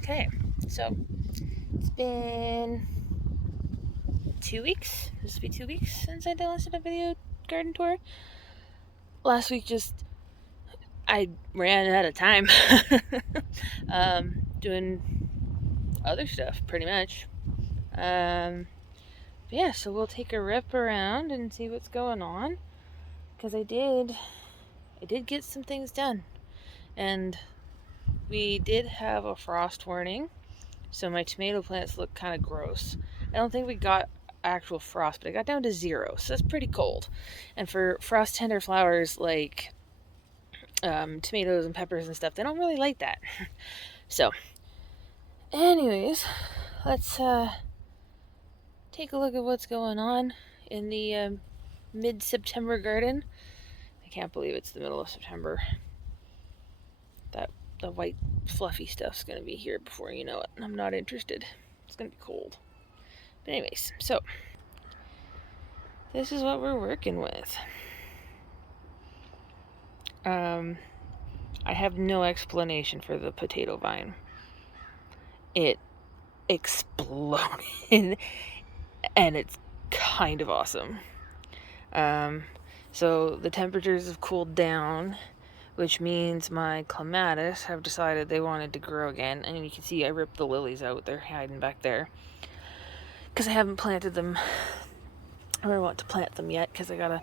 Okay, so it's been 2 weeks. This will be 2 weeks since I did a video garden tour. Last week, I ran out of time doing other stuff, pretty much. Yeah, so we'll take a rip around and see what's going on, because I did get some things done, and we did have a frost warning, so my tomato plants look kind of gross. I don't think we got actual frost, but it got down to 0, so that's pretty cold. And for frost tender flowers like tomatoes and peppers and stuff, they don't really like that. So, anyways, let's take a look at what's going on in the mid-September garden. I can't believe it's the middle of September. The white fluffy stuff's gonna be here before you know it. I'm not interested. It's gonna be cold. But anyways, so this is what we're working with. I have no explanation for the potato vine. It exploded and it's kind of awesome. So the temperatures have cooled down, which means my clematis have decided they wanted to grow again. And you can see I ripped the lilies out. They're hiding back there because I haven't planted them. I don't want to plant them yet because I gotta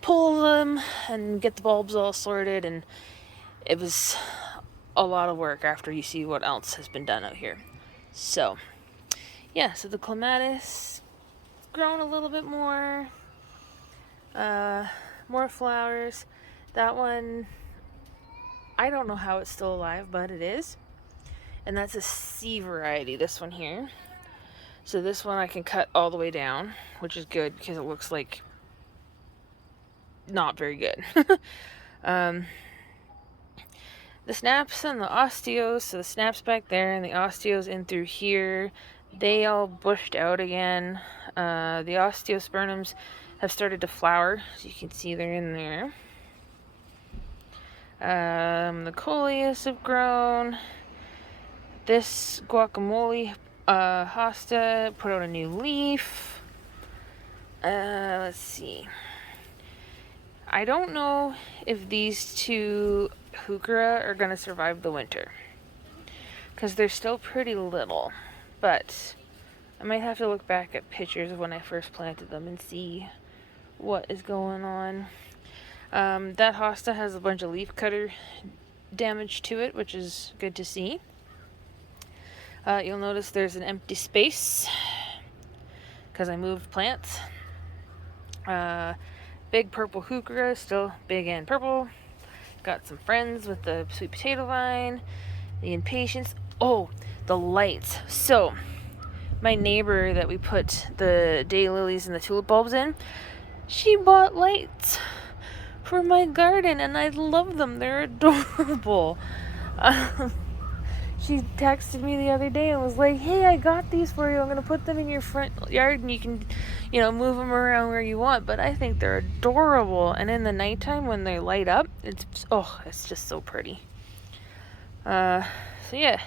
pull them and get the bulbs all sorted, and it was a lot of work after you see what else has been done out here. So yeah, so the clematis grown a little bit more flowers. That one, I don't know how it's still alive, but it is. And that's a C variety, this one here. So this one I can cut all the way down, which is good because it looks like not very good. The snaps and the osteos, so the snaps back there and the osteos in through here, they all bushed out again. The osteospermums have started to flower, so you can see they're in there. The coleus have grown. This guacamole hosta put out a new leaf. Let's see. I don't know if these two heuchera are going to survive the winter, because they're still pretty little, but I might have to look back at pictures of when I first planted them and see what is going on. That hosta has a bunch of leaf cutter damage to it, which is good to see. You'll notice there's an empty space because I moved plants. Big purple heuchera, still big and purple. Got some friends with the sweet potato vine, the impatiens. Oh, the lights. So, my neighbor that we put the daylilies and the tulip bulbs in, she bought lights for my garden, and I love them. They're adorable. She texted me the other day and was like, hey, I got these for you. I'm going to put them in your front yard and you can, move them around where you want. But I think they're adorable. And in the nighttime when they light up, it's just so pretty. So yeah.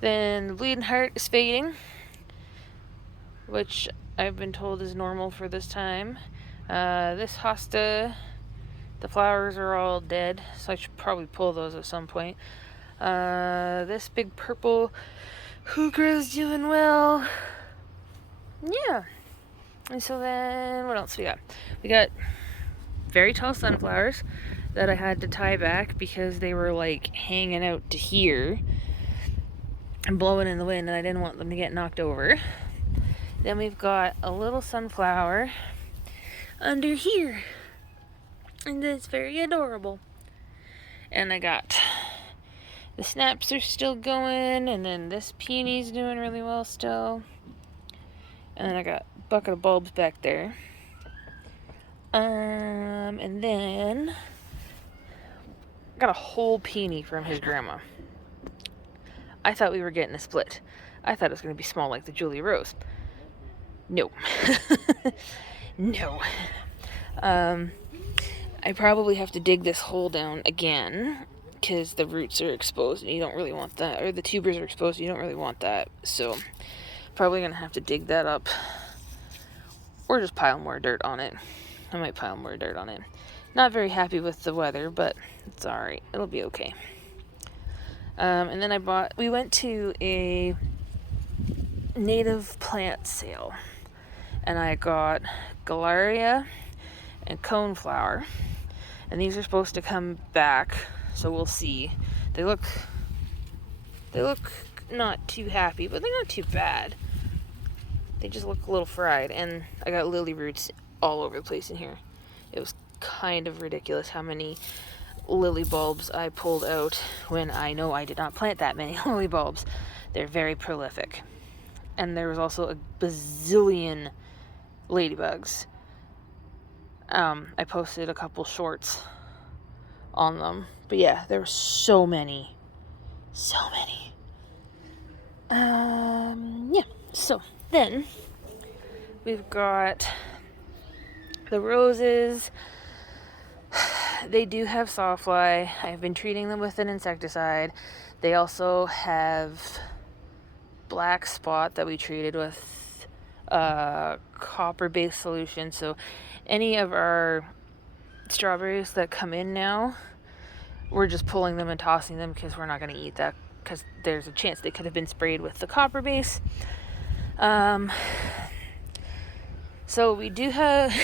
Then the bleeding heart is fading, which I've been told is normal for this time. This hosta, the flowers are all dead, so I should probably pull those at some point. This big purple heuchera's doing well. Yeah. And so then, what else we got? We got very tall sunflowers that I had to tie back because they were like hanging out to here and blowing in the wind, and I didn't want them to get knocked over. Then we've got a little sunflower under here, and it's very adorable. And I got the snaps are still going, and then this peony's doing really well still. And then I got a bucket of bulbs back there. And then I got a whole peony from his grandma. I thought we were getting a split. I thought it was going to be small like the Julia Rose. No. No. I probably have to dig this hole down again because the roots are exposed and you don't really want that, or the tubers are exposed and you don't really want that. So probably gonna have to dig that up or just pile more dirt on it. I might pile more dirt on it. Not very happy with the weather, but it's alright. It'll be okay. And then we went to a native plant sale, and I got Galaria and coneflower, and these are supposed to come back, so we'll see. They look not too happy, but they're not too bad. They just look a little fried, and I got lily roots all over the place in here. It was kind of ridiculous how many lily bulbs I pulled out when I know I did not plant that many lily bulbs. They're very prolific. And there was also a bazillion ladybugs. I posted a couple shorts on them. But yeah, there were so many. So many. Yeah. So then we've got the roses. They do have sawfly. I've been treating them with an insecticide. They also have black spot that we treated with copper-based solution. So any of our strawberries that come in now, we're just pulling them and tossing them because we're not going to eat that, because there's a chance they could have been sprayed with the copper base. So we do have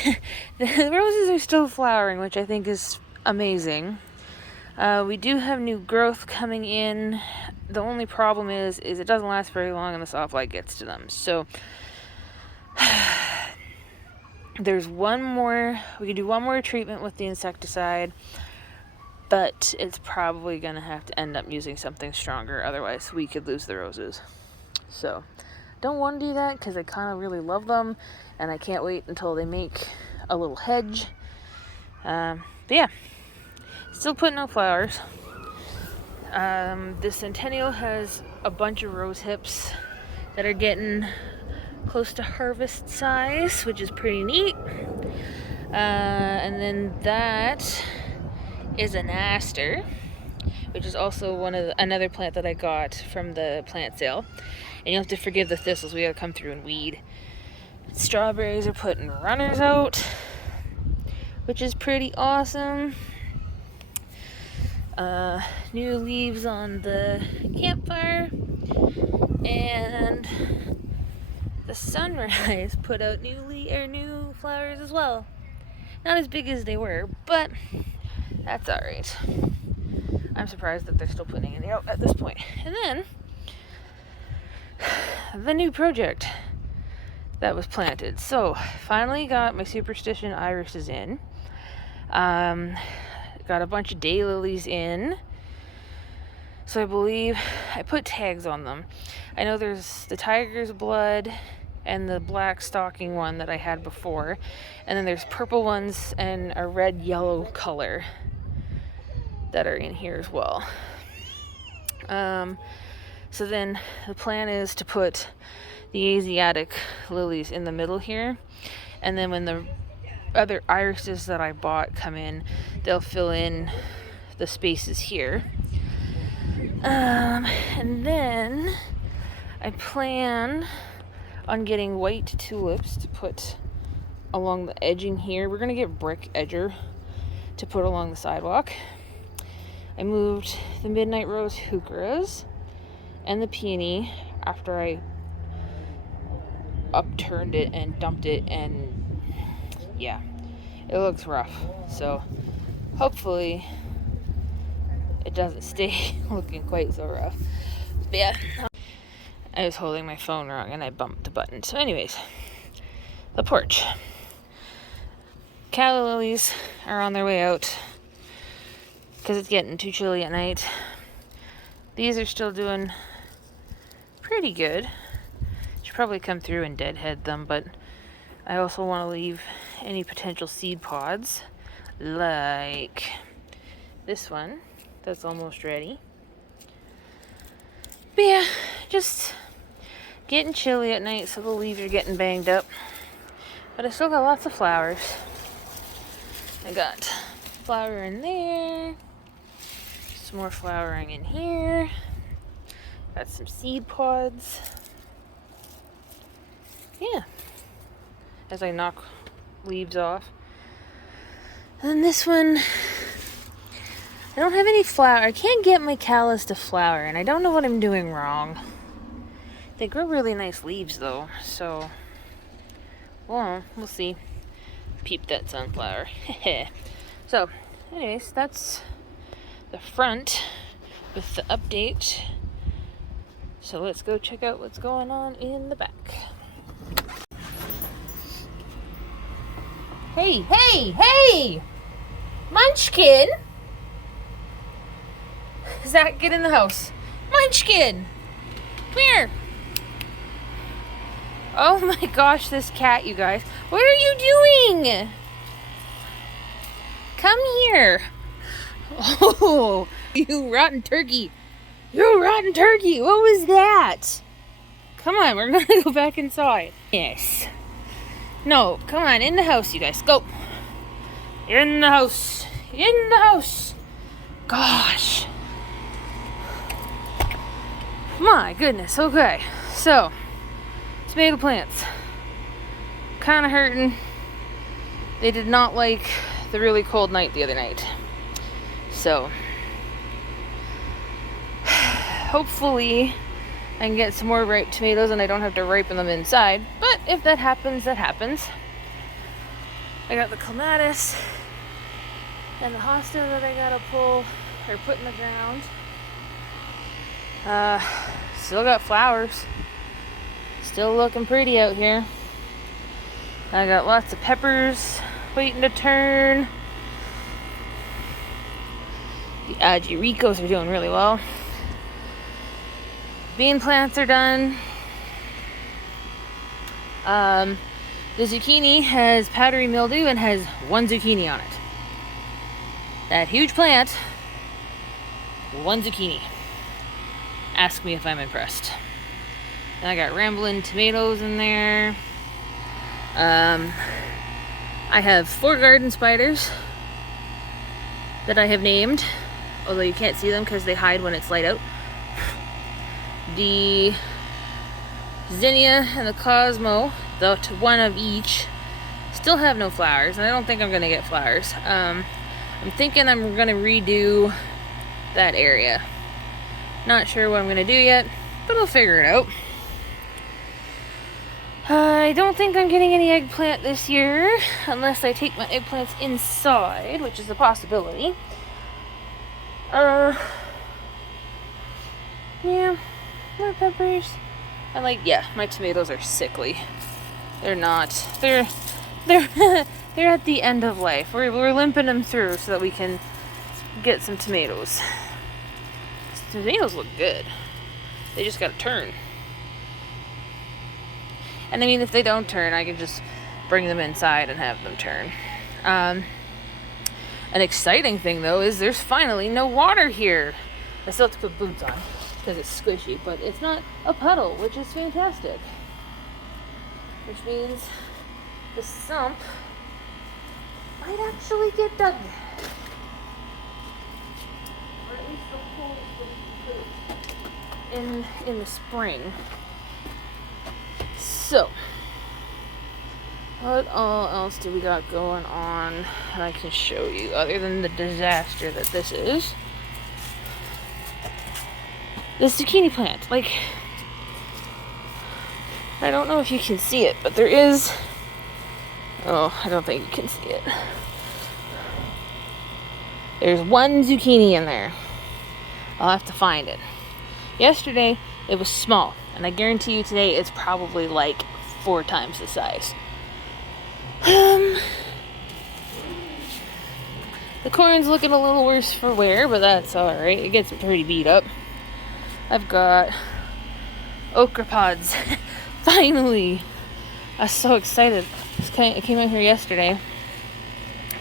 the roses are still flowering, which I think is amazing. We do have new growth coming in. The only problem is it doesn't last very long and the soft light gets to them. So there's one more, we can do one more treatment with the insecticide, but it's probably going to have to end up using something stronger. Otherwise we could lose the roses. So don't want to do that because I kind of really love them, and I can't wait until they make a little hedge. But yeah, still putting out flowers. The Centennial has a bunch of rose hips that are getting close to harvest size, which is pretty neat. And then that is an aster, which is also another plant that I got from the plant sale. And you'll have to forgive the thistles, we gotta come through and weed. Strawberries are putting runners out, which is pretty awesome. New leaves on the campfire, and the sunrise put out new flowers as well. Not as big as they were, but that's alright. I'm surprised that they're still putting it out at this point. And then the new project that was planted. So finally got my superstition irises in. Got a bunch of daylilies in. So I believe I put tags on them. I know there's the tiger's blood and the black stocking one that I had before, and then there's purple ones and a red yellow color that are in here as well. So then the plan is to put the Asiatic lilies in the middle here, and then when the other irises that I bought come in, they'll fill in the spaces here. And then I plan on getting white tulips to put along the edging here. We're gonna get brick edger to put along the sidewalk. I moved the midnight rose heucheras and the peony after I upturned it and dumped it, and yeah, it looks rough. So hopefully it doesn't stay looking quite so rough. But yeah, I was holding my phone wrong and I bumped the button. So anyways, the porch. Calla lilies are on their way out because it's getting too chilly at night. These are still doing pretty good. Should probably come through and deadhead them, but I also want to leave any potential seed pods, like this one that's almost ready. But yeah, just getting chilly at night, so the leaves are getting banged up. But I still got lots of flowers. I got flower in there, Some more flowering in here. Got some seed pods. Yeah. As I knock leaves off. And this one, I don't have any flower. I can't get my callus to flower, and I don't know what I'm doing wrong. They grow really nice leaves though, so, well, we'll see. Peep that sunflower. So, anyways, that's the front with the update. So let's go check out what's going on in the back. Hey, hey, hey! Munchkin! Zach, get in the house. Munchkin! Come here! Oh my gosh, this cat, you guys. What are you doing? Come here. Oh, you rotten turkey. You rotten turkey. What was that? Come on, we're going to go back inside. Yes. No, come on, in the house, you guys. Go. In the house. In the house. Gosh. My goodness. Okay. So, tomato plants. Kind of hurting. They did not like the really cold night the other night. So, hopefully I can get some more ripe tomatoes and I don't have to ripen them inside. But if that happens, that happens. I got the clematis and the hosta that I gotta pull or put in the ground. Still got flowers. Still looking pretty out here. I got lots of peppers waiting to turn. The agiricos are doing really well. Bean plants are done. The zucchini has powdery mildew and has one zucchini on it. That huge plant, one zucchini. Ask me if I'm impressed. And I got rambling tomatoes in there. I have 4 garden spiders that I have named, although you can't see them because they hide when it's light out. The zinnia and the cosmo, the one of each, still have no flowers, and I don't think I'm gonna get flowers. I'm thinking I'm gonna redo that area. Not sure what I'm gonna do yet, but I'll figure it out. I don't think I'm getting any eggplant this year, unless I take my eggplants inside, which is a possibility. Yeah, more peppers. And my tomatoes are sickly. They're not. They're at the end of life. We're limping them through so that we can get some tomatoes. Tomatoes look good. They just gotta turn. And I mean, if they don't turn, I can just bring them inside and have them turn. An exciting thing, though, is there's finally no water here. I still have to put boots on because it's squishy, but it's not a puddle, which is fantastic. Which means the sump might actually get dug. Or at least the hole in the spring. So, what all else do we got going on that I can show you other than the disaster that this is? The zucchini plant. I don't know if you can see it, but there is... Oh, I don't think you can see it. There's one zucchini in there. I'll have to find it. Yesterday, it was small. And I guarantee you today it's probably 4 times the size. The corn's looking a little worse for wear, but that's alright. It gets pretty beat up. I've got okra pods. Finally! I was so excited. I came out here yesterday,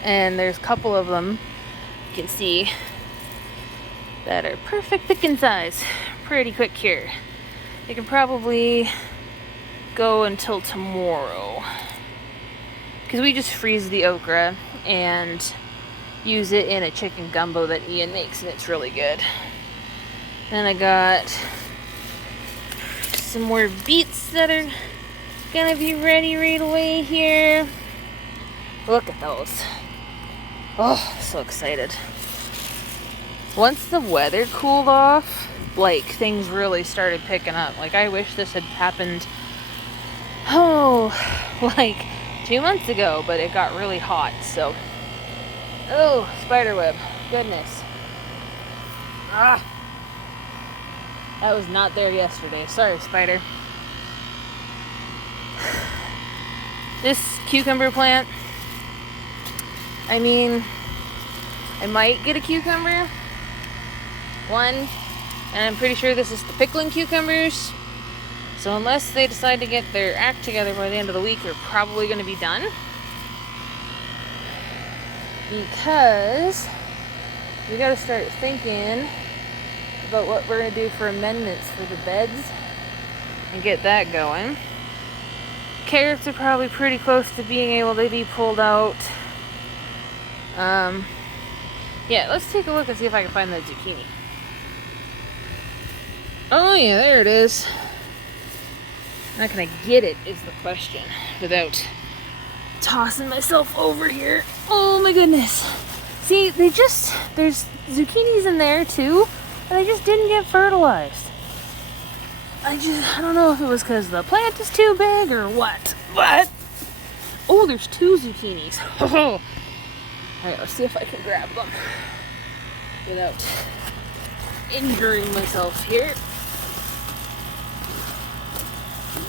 and there's a couple of them you can see that are perfect picking size. Pretty quick cure. They can probably go until tomorrow, because we just freeze the okra and use it in a chicken gumbo that Ian makes, and it's really good. Then I got some more beets that are gonna be ready right away here. Look at those. Oh, so excited. Once the weather cooled off, like, things really started picking up. Like, I wish this had happened, like 2 months ago, but it got really hot, so. Oh, spider web. Goodness. Ah. That was not there yesterday. Sorry, spider. This cucumber plant, I mean, I might get a cucumber. One, and I'm pretty sure this is the pickling cucumbers. So unless they decide to get their act together by the end of the week, they're probably going to be done. Because we got to start thinking about what we're going to do for amendments for the beds and get that going. Carrots are probably pretty close to being able to be pulled out. Yeah, let's take a look and see if I can find the zucchini. Oh yeah, there it is. How can I get it is the question without tossing myself over here. Oh my goodness. See, there's zucchinis in there too, and I just didn't get fertilized. I don't know if it was because the plant is too big or what, but, oh, there's 2 zucchinis. Oh. Alright, let's see if I can grab them without injuring myself here.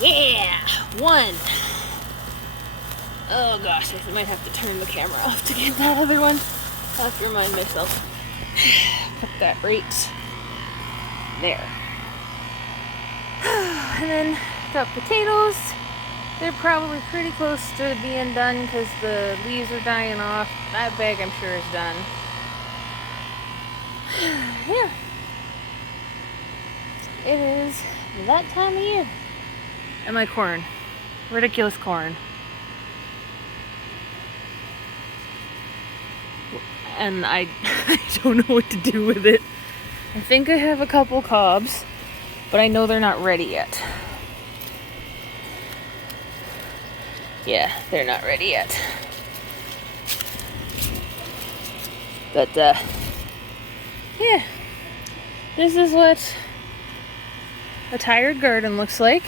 Yeah, 1. Oh gosh, I might have to turn the camera off to get that other one. I'll have to remind myself. Put that right there. And then got potatoes. They're probably pretty close to being done because the leaves are dying off. That bag I'm sure is done. Yeah. It is that time of year. And my corn. Ridiculous corn. And I don't know what to do with it. I think I have a couple cobs, but I know they're not ready yet. Yeah, they're not ready yet. But, yeah. This is what a tired garden looks like.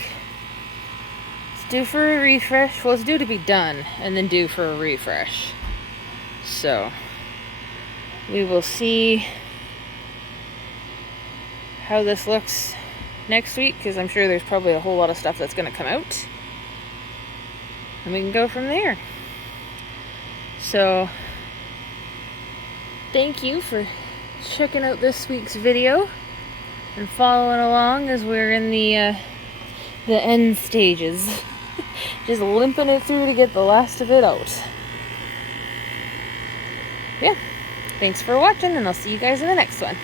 It's due for a refresh. Well, it's due to be done and then due for a refresh. So, we will see how this looks next week, because I'm sure there's probably a whole lot of stuff that's going to come out. And we can go from there. So, thank you for checking out this week's video and following along as we're in the end stages. Just limping it through to get the last of it out. Yeah. Thanks for watching, and I'll see you guys in the next one.